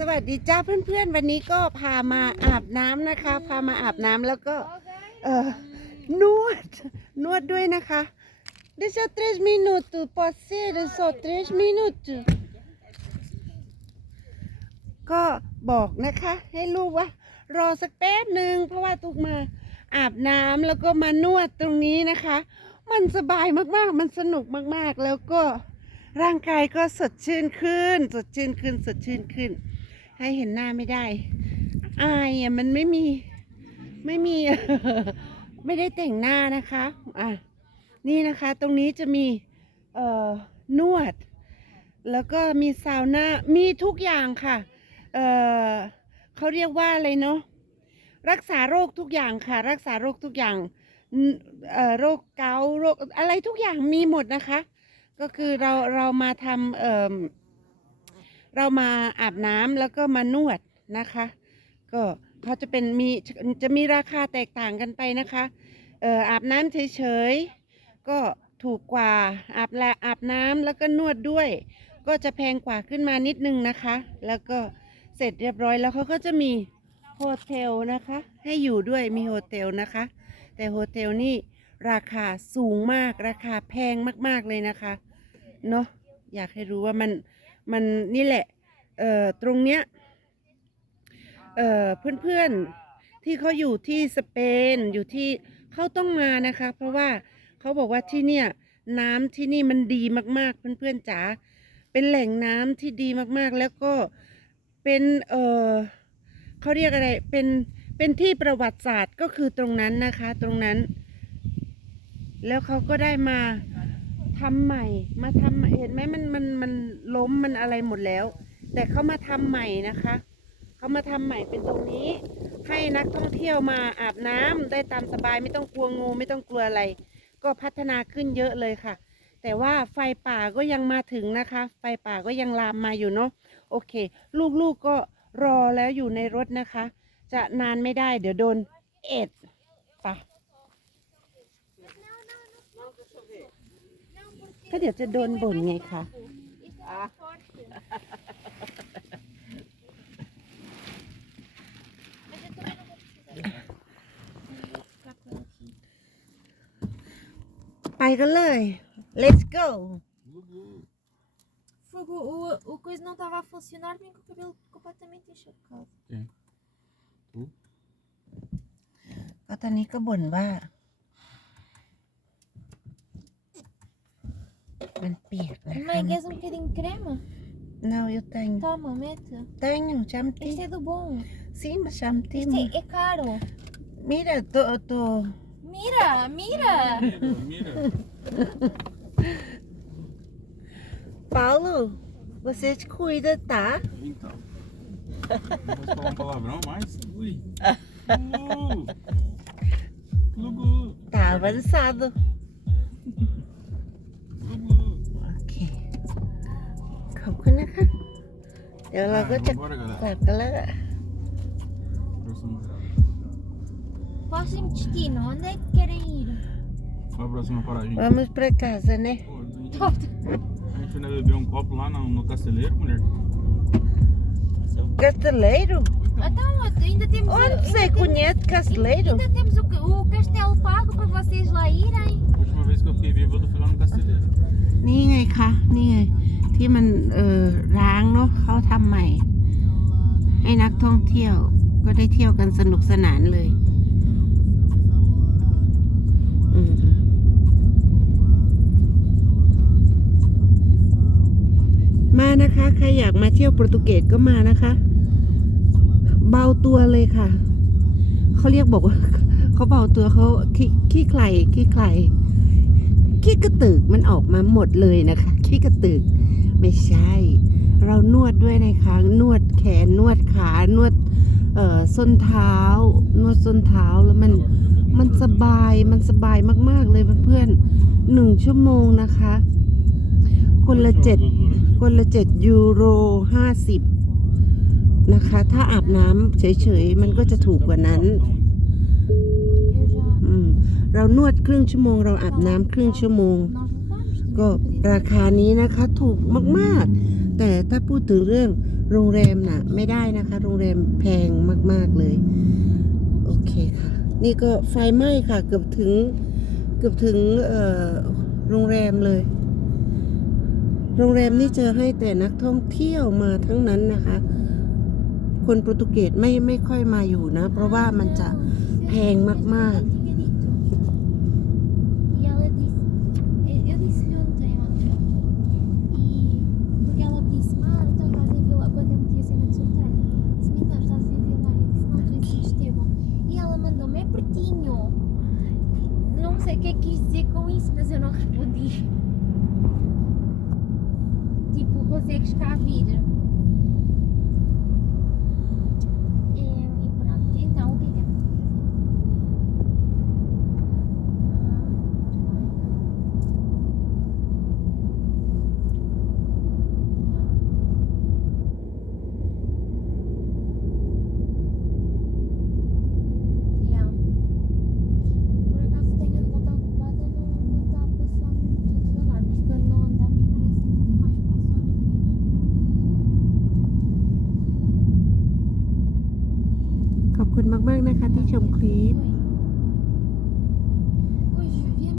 สวัสดีจ้าเพื่อนๆ วันนี้ก็พามาอาบน้ำนะคะ พามาอาบน้ำแล้วก็เออนวดนวดด้วยนะคะ Deixa três minutos, pode ser só três minutos ก็บอกนะคะ ให้ลูกว่า รอสักแป๊บหนึ่งเพราะว่าตุกมาอาบน้ำแล้วก็มานวดตรงนี้นะคะ มันสบายมากๆ มันสนุกมากๆ แล้วก็ร่างกายก็สดชื่นขึ้น สดชื่นขึ้น สดชื่นขึ้น ให้เห็นหน้าไม่ได้ อายอะมันไม่มี ไม่มี ไม่ได้แต่งหน้านะคะ อะ นี่นะคะ ตรงนี้จะมี เอ่อ นวด แล้วก็มีซาวน่า มีทุกอย่างค่ะ เอ่อเขาเรียกว่าอะไรเนาะ รักษาโรคทุกอย่างค่ะ รักษาโรคทุกอย่างอืมเอ่อ โรคเกาต์โรคอะไรทุกอย่างมีหมดนะคะ ก็คือเราเรามาทำเอ่อ เรามาอาบน้ำแล้วก็มานวดนะคะ ก็เขาจะเป็นมีจะมีราคาแตกต่างกันไปนะคะเอ่ออาบน้ำเฉยๆก็ถูกกว่าอาบละอาบน้ำแล้วก็นวดด้วย ก็จะแพงกว่าขึ้นมานิดนึงนะคะ แล้วก็เสร็จเรียบร้อยแล้วเขาก็จะมีโฮเทลนะคะ ให้อยู่ด้วยมีโฮเทลนะคะ แต่โฮเทลนี่ราคาสูงมากราคาแพงมากๆเลยนะคะเนาะอยากให้รู้ว่ามัน มันนี่แหละเอ่อตรงเนี้ยเอ่อเพื่อนๆที่เขาอยู่ที่สเปนอยู่ที่เขาต้องมานะคะ เพราะว่าเขาบอกว่าที่เนี่ยน้ำที่นี่มันดีมากๆ เพื่อนๆจ๋าเป็นแหล่งน้ำที่ดีมากๆ แล้วก็เป็นเอ่อเขาเรียกอะไรเป็นเป็นที่ประวัติศาสตร์ก็คือตรงนั้นนะคะ ตรงนั้น แล้วเขาก็ได้มา ทำใหม่ มาทำเห็นไหมมันมันมันล้มมันอะไรหมดแล้ว แต่เขามาทำใหม่นะคะเขามาทำใหม่เป็นตรงนี้ ให้นักท่องเที่ยวมาอาบน้ำได้ตามสบายไม่ต้องกลัวงูไม่ต้องกลัวอะไร ก็พัฒนาขึ้นเยอะเลยค่ะ แต่ว่าไฟป่าก็ยังมาถึงนะคะ ไฟป่าก็ยังลามมาอยู่เนาะโอเค ลูกๆก็รอแล้วอยู่ในรถนะคะ จะนานไม่ได้เดี๋ยวโดนเอ็ด ก็เดี๋ยวจะโดนบ่นไงคะ ไปกันเลย let's go Fogo, o, o coisa não estava a funcionar, vim com o cabelo completamente encharcado. ก็ตอนนี้ก็บ่นว่า vampiro. Mãe, queres um bocadinho de crema? Não, eu tenho. Toma, mete. Tenho, já meti. Este é do bom. Sim, mas já meti. Este é, é caro. Mira, tô, tô... Mira, mira. Mira, Paulo, você te cuida, tá? Então. Não posso falar um palavrão mais? Ui. Lugu. Lugu. Tá avançado. นะคะ เดี๋ยวเราก็จะ Bora, ก galera. ลับกันแล้วอะ Próxima. Próximo destino, onde é que querem ir? Qual a próxima paragem? vamos pra casa né Pô, a gente, a gente ainda bebeu um copo lá no, no casteleiro, mulher. Casteleiro Então, ainda temos. onde ainda você temos- conhece Casteleiro Ainda temos o, ca- o castelo pago para vocês lá irem. A última vez que eu fiquei bêbado, eu fui lá no casteleiro. นี่ไงคะนี่ไง ที่มันเออร้างเนาะเขาทำใหม่ ให้นักท่องเที่ยวก็ได้เที่ยวกันสนุกสนานเลยมมานะคะ ใครอยากมาเที่ยวโปรตุเกสก็มานะคะ เบาตัวเลยค่ะ เขาเรียกบอกว่า เขาเบาตัวเขาขี้ขี้ใครขี้ใครขี้กระตึกมันออกมาหมดเลยนะคะ ขี้กระตึก ไม่ใช่ เรานวดด้วยนะคะ นวดแขนนวดขานวดเอ่อส้นเท้า นวดส้นเท้าแล้วมันมันสบายมันสบายมาก ๆ เลยเพื่อนๆหนึ่งชั่วโมงนะคะ คนละเจ็ดคนละเจ็ดยูโรห้าสิบนะคะ ถ้าอาบน้ำเฉยๆ มันก็จะถูกกว่านั้น เรานวดครึ่งชั่วโมง เราอาบน้ำครึ่งชั่วโมง ก็ราคานี้นะคะถูกมากๆ แต่ถ้าพูดถึงเรื่องโรงแรมน่ะไม่ได้นะคะ โรงแรมแพงมากๆเลย โอเคค่ะ นี่ก็ไฟไหม้ค่ะ เกือบถึงเกือบถึงโรงแรมเลย โรงแรมนี่จะให้แต่นักท่องเที่ยวมาทั้งนั้นนะคะ คนโปรตุเกสไม่ไม่ค่อยมาอยู่นะ เพราะว่ามันจะแพงมาก E sei o que é que quis dizer com isso, mas eu não respondi. Tipo, consegues cá vir? คุณมาก ๆ นะคะที่ชมคลิป